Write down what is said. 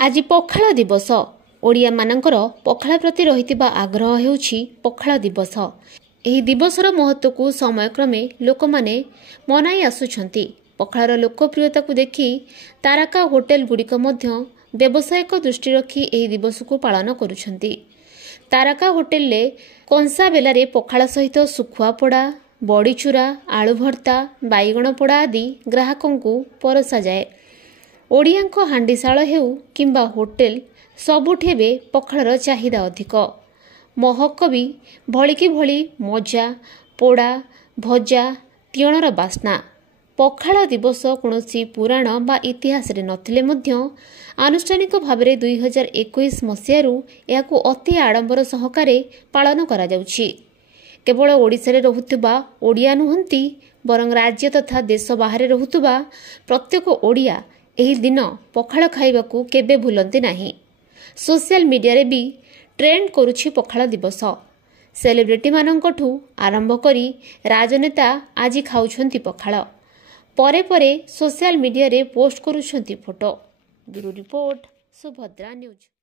आज पखाळ दिवस ओडिया मानकर पखाळ प्रति रहितिबा आग्रह हेउछि पखाळ दिवस। एही दिवसर महत्व को समयक्रमे लोक माने मनाई आसुछंती। पखाळर लोकप्रियता को देखि तारका होटेल गुड़िक मध्य व्यवसायिक दृष्टि रखी एही दिवस को पालन करुछंती। तारका होटेल ले कंसा बेलारे पखाळ सहित सुखुआ पोड़ा, बड़ीचूरा, आलू भर्ता, बाईगण पोड़ा आदि ग्राहकों को परसा जाए। ओडियांको हांडीशाଳ हेउ किंबा होटेल सबुठे बे पखाळर चाहिदा अधिक। महक भी भलिकी भली मजा, पोड़ा, भजा, तियणर बास्ना। पखाळ दिवस कौनसी पुराण बा इतिहास रे नथिले मध्य आनुष्ठानिक भाबरे 2021 मसियारू याकू अति आडंबर सहकारे पालन करा जाउछि। केवल ओडिशा रे रहुतबा ओडिया नुहंती बरं राज्य तथा देश बाहरे रहुतबा प्रत्येक ओडिया एही दिन पखाळ खाइबाकू केबे भूलंती नाही। सोशल मीडिया रे भी ट्रेंड करुछि पखाळ दिवस। सेलिब्रिटी माननकठू आरंभ करी राजनेता आज खाउछंती पखाळ। परे परे सोशल मीडिया रे पोस्ट करुछंती photo. Bureau report Subhadra news.